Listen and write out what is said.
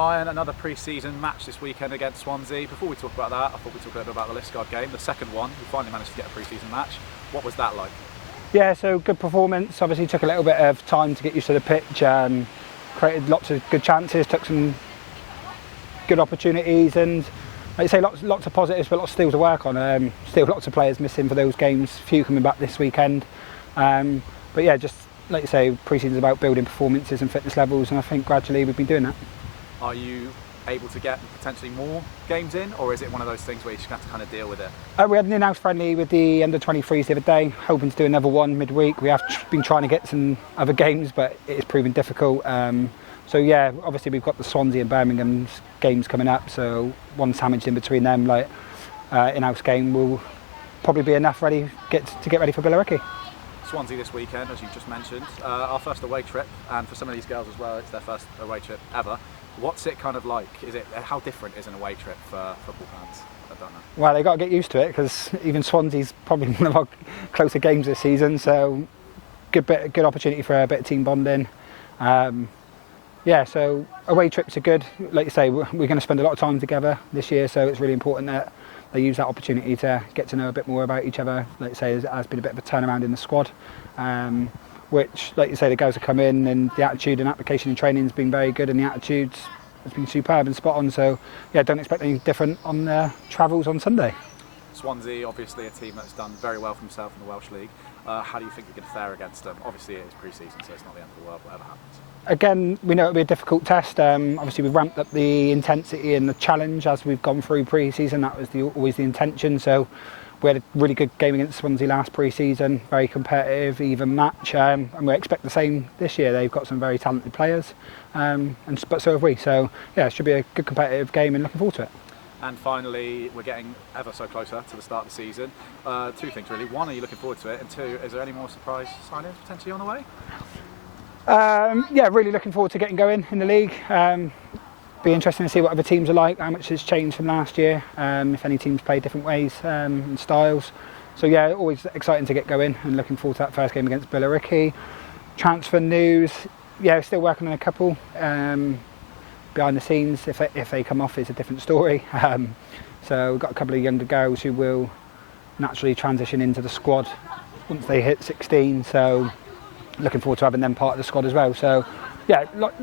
Ryan, another pre-season match this weekend against Swansea. Before we talk about that, I thought we'd talk a bit about the Liscard game, the second one. We finally managed to get a pre-season match. What was that like? Yeah, so good performance. Obviously took a little bit of time to get used to the pitch. Created lots of good chances, took some good opportunities, and like you say, lots of positives, but lots still to work on. Still lots of players missing for those games. Few coming back this weekend. But yeah, just like you say, pre-season's about building performances and fitness levels, and I think gradually we've been doing that. Are you able to get potentially more games in, or is it one of those things where you just have to kind of deal with it? We had an in-house friendly with the under-23s the other day, hoping to do another one midweek. We have been trying to get some other games, but it is proving difficult. So yeah, obviously we've got the Swansea and Birmingham games coming up, so one sandwiched in between them, like in-house game will probably be enough to get ready for Billericay. Swansea this weekend, as you just mentioned, our first away trip, and for some of these girls as well, it's their first away trip ever. What's it kind of like? How different is an away trip for football fans? I don't know. Well, they've got to get used to it, because even Swansea's probably one of our closer games this season, so good opportunity for a bit of team bonding. Yeah, so away trips are good. Like you say, we're going to spend a lot of time together this year, so it's really important that they use that opportunity to get to know a bit more about each other. Like you say, there has been a bit of a turnaround in the squad, which, like you say, the girls have come in, and the attitude and application and training has been very good, and the attitude has been superb and spot on. So yeah, don't expect anything different on the travels on Sunday. Swansea, obviously a team that's done very well for themselves in the Welsh League. How do you think you're going to fare against them? Obviously it is pre-season, so it's not the end of the world, whatever happens. Again, we know it'll be a difficult test. Obviously we've ramped up the intensity and the challenge as we've gone through pre-season. That was always the intention. So we had a really good game against Swansea last pre-season, very competitive, even match, and we expect the same this year. They've got some very talented players, but so have we. So yeah, it should be a good competitive game, and looking forward to it. And finally, we're getting ever so closer to the start of the season. Two things really. One, are you looking forward to it? And two, is there any more surprise signings potentially on the way? Yeah, really looking forward to getting going in the league. Be interesting to see what other teams are like, how much has changed from last year, if any teams play different ways and styles. So yeah, always exciting to get going, and looking forward to that first game against Billericay. Transfer news, yeah, still working on a couple. Behind the scenes, if they come off, it's a different story. So we've got a couple of younger girls who will naturally transition into the squad once they hit 16. So looking forward to having them part of the squad as well. So yeah, lot